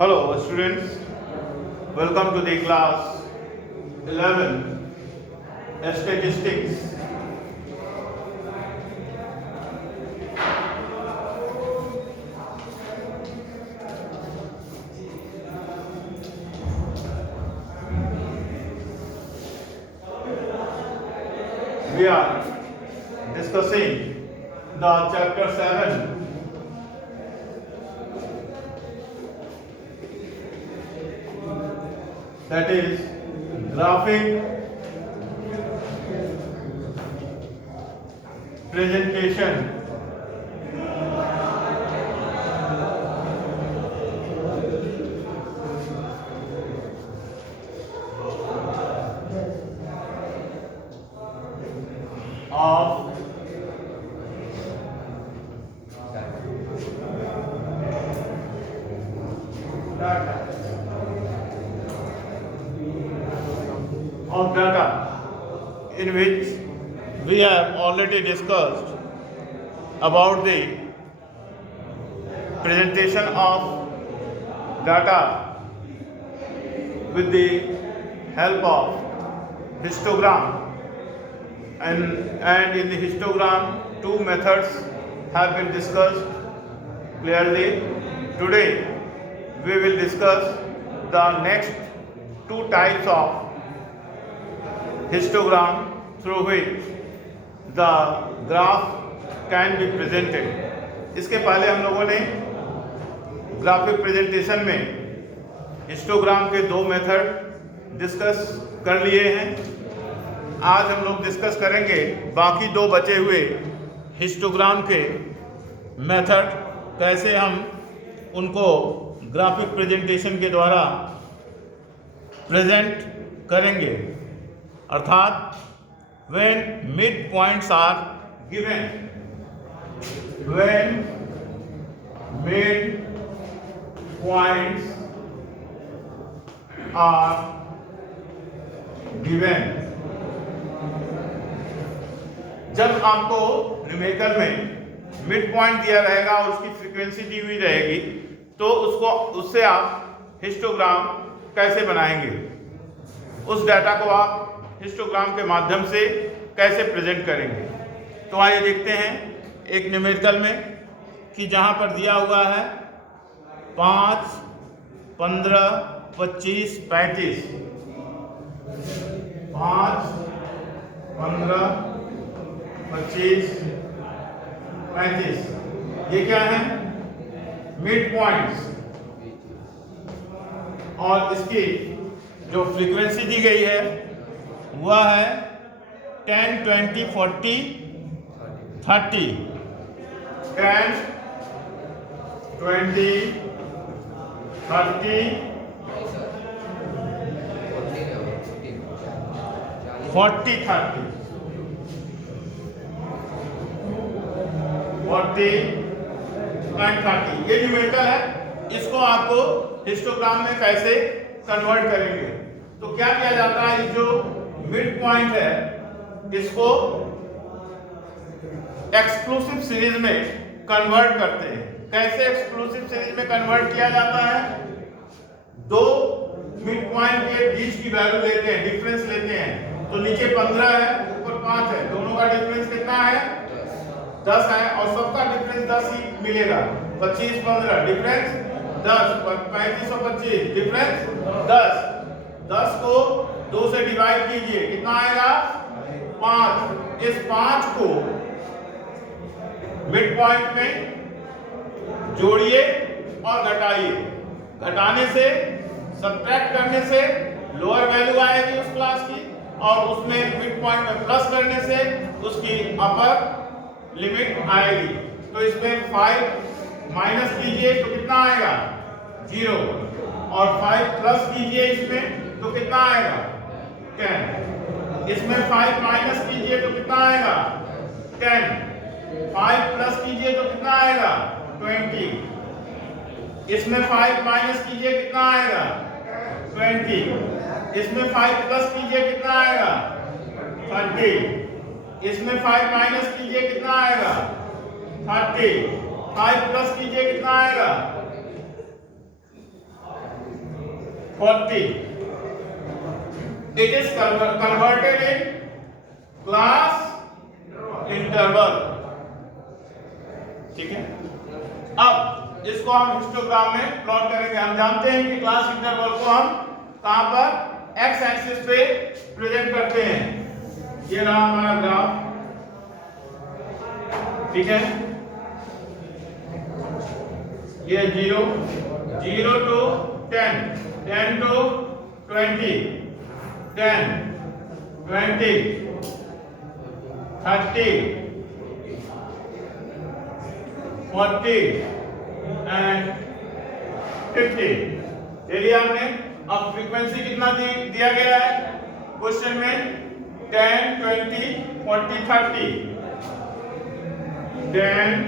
Hello students, welcome to the class 11 Statistics. We are discussing the chapter 7, that is graphic presentation of data, in which we have already discussed about the presentation of data with the help of histogram, and in the histogram two methods have been discussed clearly. Today we will discuss the next two types of histogram through which the graph can be presented. इसके पहले हम लोगों ने graphic presentation में हिस्टोग्राम के दो method discuss कर लिए हैं. आज हम लोग डिस्कस करेंगे बाकी दो बचे हुए हिस्टोग्राम के मेथड, कैसे हम उनको ग्राफिक प्रेजेंटेशन के द्वारा प्रेजेंट करेंगे. अर्थात when mid points are given, when mid points are given, जब आपको न्यूमेरिकल में मिड पॉइंट दिया रहेगा और उसकी फ्रीक्वेंसी दी हुई रहेगी, तो उससे आप हिस्टोग्राम कैसे बनाएंगे, उस डाटा को आप हिस्टोग्राम के माध्यम से कैसे प्रेजेंट करेंगे. तो आइए देखते हैं एक न्यूमेरिकल में कि जहां पर दिया हुआ है 5, 15, 25, 35. 5, 15, 25, 35 ये क्या है? Mid points. और इसकी जो फ्रीक्वेंसी दी गई है वह है 10, 20, 40, 30. 10, 20, 30, 40, 30, 40 and 30. ये न्यूमेरिकल है. इसको आपको हिस्टोग्राम में कैसे कन्वर्ट करेंगे. तो क्या किया जाता है, जो मिड पॉइंट है इसको एक्सक्लूसिव सीरीज में कन्वर्ट करते हैं. कैसे एक्सक्लूसिव सीरीज में कन्वर्ट किया जाता है? दो मिड पॉइंट के बीच की वैल्यू लेते हैं, डिफरेंस लेते हैं. तो नीचे 15 है, ऊपर 5 है, दोनों का डिफरेंस कितना है? 10 है, और सबका डिफरेंस 10 ही मिलेगा. 25, 15 डिफरेंस 10, 35 और 25 डिफरेंस 10. 10 को 2 से डिवाइड कीजिए, कितना आएगा? 5. इस 5 को मिड पॉइंट में जोड़िए और घटाइए. घटाने से, सब्ट्रैक्ट करने से लोअर वैल्यू आएगी उस क्लास की, और उसमें मिड पॉइंट में प्लस करने से उसकी अपर लिमिट आएगी. तो इसमें 5 माइनस कीजिए तो कितना आएगा? 0. और 5 प्लस कीजिए इसमें तो कितना आएगा? 10. इसमें 5 माइनस कीजिए तो कितना आएगा? 10. 5 प्लस कीजिए तो कितना आएगा? 20. इसमें 5 माइनस कीजिए कितना आएगा? 20. इसमें 5 प्लस कीजिए कितना आएगा? 30. इसमें 5 माइनस कीजिए कितना आएगा? 30. 5 प्लस कीजिए कितना आएगा? 40. It is converted in class interval. ठीक है, अब इसको हम हिस्टोग्राम में प्लॉट करेंगे। हम जानते हैं कि क्लास इंटरवल को हम कहां पर एक्स एक्सिस पे प्रेजेंट करते हैं। ये रहा हमारा ग्राफ, ठीक है, ये 0 0 to 10, 10 to 20, 10, 20, 30, 40 and 50 ले लिया हमने। अब फ्रीक्वेंसी कितना दिया गया है क्वेश्चन में? 10, 20, 40, 30, 10,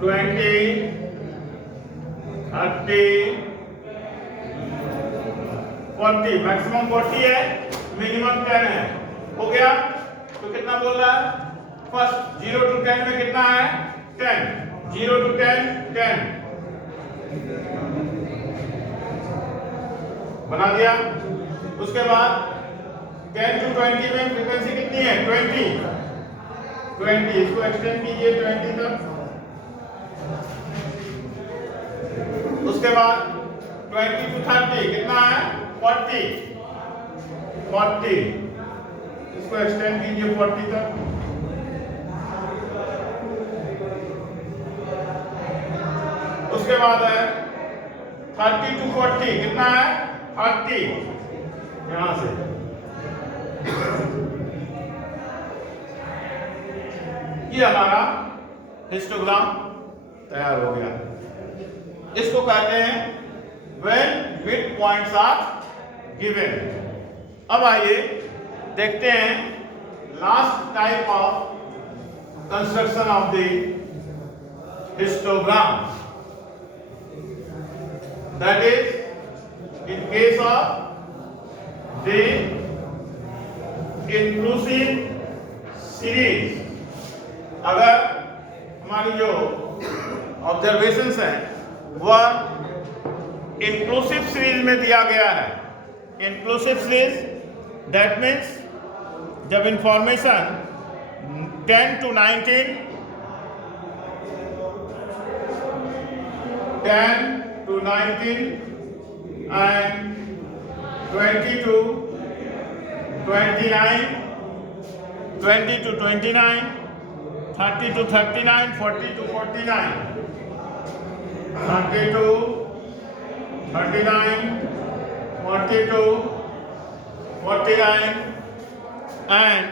20, 30, 40। मैक्सिमम 40 है, मिनिमम 10 है। हो गया? तो कितना बोल रहा है? फर्स्ट 0 to 10 में कितना है? 10। 0 to 10, 10 बना दिया। उसके बाद 10 to 20 में फ्रीक्वेंसी कितनी है? 20। 20 इसको एक्सटेंड कीजिए 20 तक। उसके बाद 20 to 30 कितना है? 40। 40 इसको एक्सटेंड कीजिए 40 तक। उसके बाद है 30 to 40 कितना है? 30 यहां से ये हमारा हिस्टोग्राम तैयार हो गया। इसको कहते हैं when mid points are given। अब आइए देखते हैं last type of construction of the histogram, that is in case of the inclusive series। अगर हमारी जो ऑब्जर्वेशंस हैं वह इंक्लूसिव सीरीज में दिया गया है। इंक्लूसिव सीरीज दैट मीन्स जब इंफॉर्मेशन 10 to 19, 10 to 19 and 20 to 29, 20 to 29, 30 to 39, 40 to 49, 30 to 39, 40 to 49 and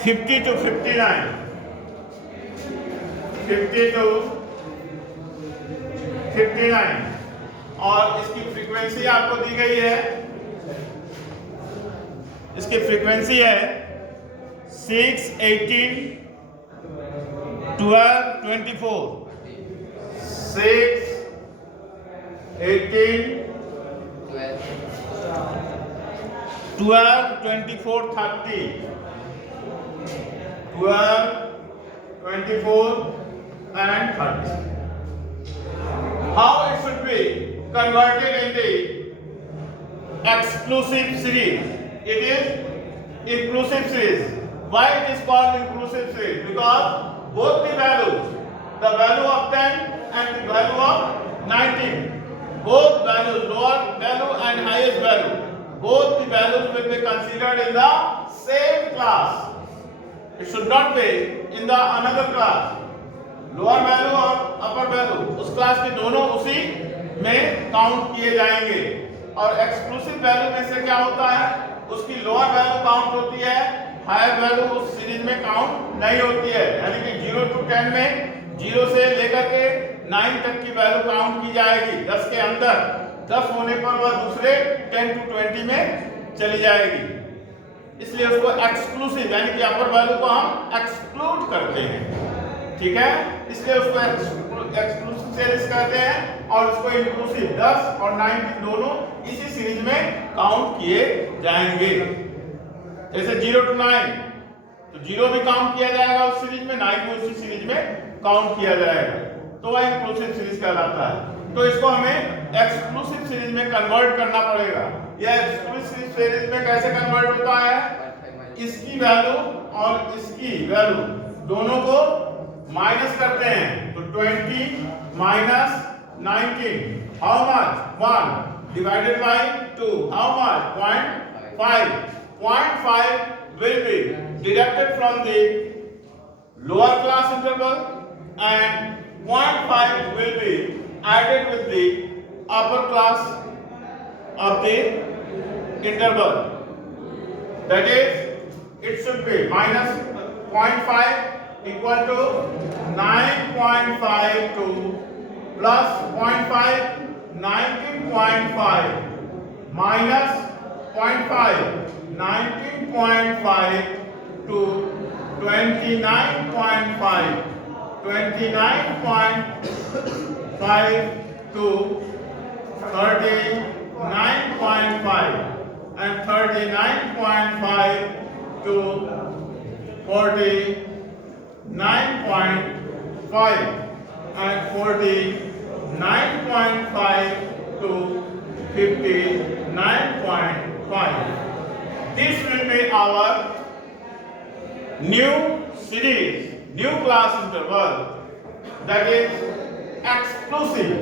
50 to 59, 50 to 59 और इसकी फ्रीक्वेंसी आपको दी गई है। इसकी फ्रीक्वेंसी है 6, 18, 12, 24, 6, 18, 12, 24, 30, 12, 24 and 30। How it should be converted in the exclusive series? It is inclusive series. Why it is called inclusive series? Because both the values, the value of 10 and the value of 19, both values, lower value and highest value, both the values will be considered in the same class. It should not be in the another class. Lower value और अपर वैल्यू उस क्लास के दोनों उसी में काउंट किए जाएंगे। और exclusive value में से क्या होता है? उसकी लोअर वैल्यू काउंट होती है, हायर वैल्यू उस सीरीज में काउंट नहीं होती है। यानी कि 0 to 10 में 0 से लेकर के 9 तक की वैल्यू काउंट की जाएगी 10 के अंदर। 10 होने पर वह दूसरे 10 to 20 में चली जाएगी। इसलिए उसको एक्सक्लूसिव यानी कि अपर वैल्यू को हम एक्सक्लूड करते हैं। ठीक है, इसलिए उसको एक्सक्लूसिव सीरीज कहते हैं और उसको इंक्लूसिव 10 और 19 दोनों इसी सीरीज में काउंट किए जाएंगे। जैसे 0 to 9 तो 0 भी काउंट किया जाएगा उस सीरीज में, 9 भी उसी सीरीज में काउंट किया जाएगा। तो वह इंक्लूसिव सीरीज कहलाता है। तो इसको हमें एक्सक्लूसिव सीरीज में कन्वर्ट करना पड़ेगा। यह एक्सक्लूसिव सीरीज में कैसे कन्वर्ट होता है? इसकी वैल्यू और इसकी वैल्यू दोनों को माइनस करते हैं, तो 20 माइनस 19 how much 1 divided by 2 how much 0.5 0.5 will be deducted from the lower class interval and 0.5 will be added with the upper class of the interval. That is, it should be minus 0.5 equal to 9.52 plus 0.5 19.5 minus 0.5 19.5 to 29.5 29.5 to 39.5 and 39.5 to 49.5 and 49.5 to 59.5. This will be our new series, new class interval, that is exclusive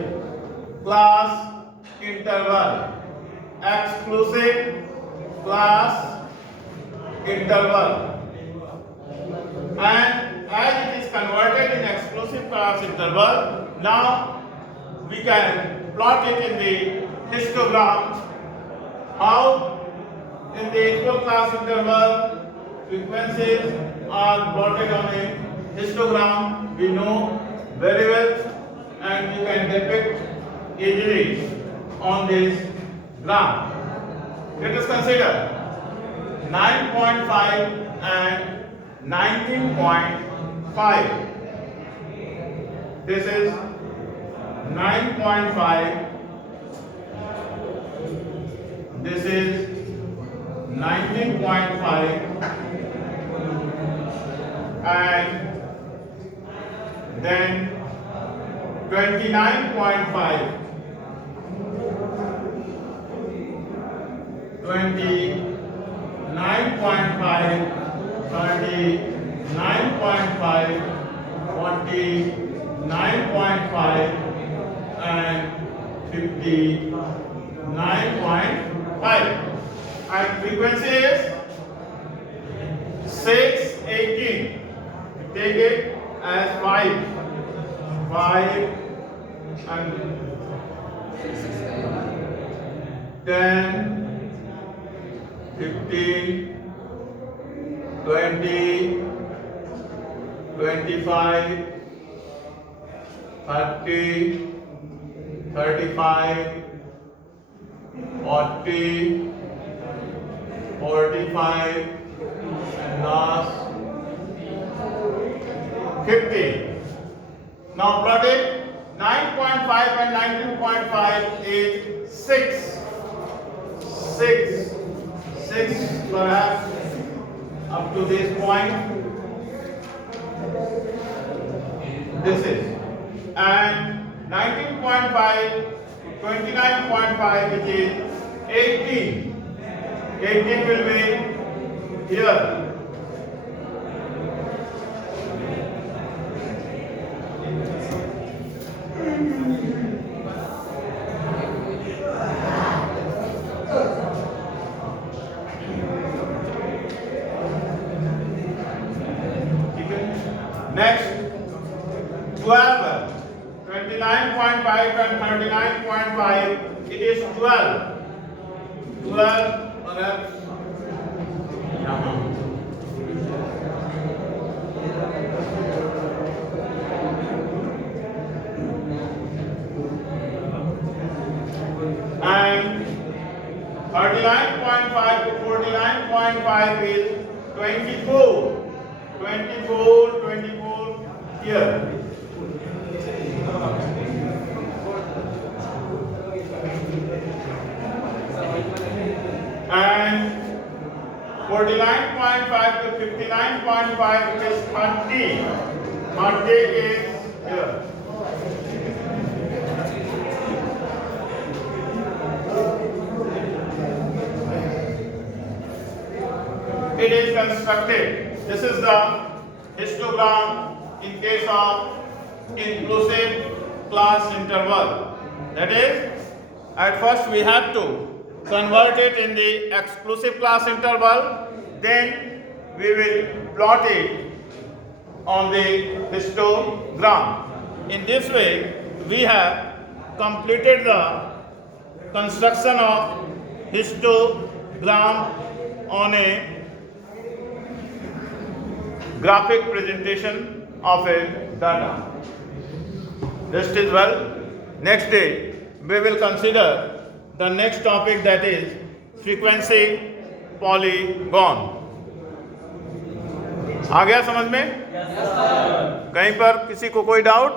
class interval. Exclusive class interval. And as it is converted in exclusive class interval, now we can plot it in the histogram. How? In the equal class interval, frequencies are plotted on a histogram. We know very well, and you can depict easily on this graph. Let us consider 9.5 and 19.5. This is 9.5. This is 19.5 and then 29.5, 29.5, 39.5, 49.5 and 59.5. And frequency is 618. Take it as 5 and 10, 15, 20, 25, 30, 35, 40, 45 and last 50. Now plot it. 9.5 and 19.5 is 6 perhaps up to this point. This is, and 19.5 29.5, which is 18. 18 will be here. Next, 12. 29.5 and 39.5. It is 12. 12 perhaps. And 39.5 to 49.5 is 24. 24 here. And 49.5 to 59.5, which is 30. 30 is here. It is constructed. This is the histogram in case of inclusive class interval. That is, at first we have to convert it in the exclusive class interval, then we will plot it on the histogram. In this way, we have completed the construction of histogram on a graphic presentation of a data. Rest is well. Next day, we will consider the next topic, that is frequency polygon. आ गया समझ में? कहीं पर किसी को कोई डाउट?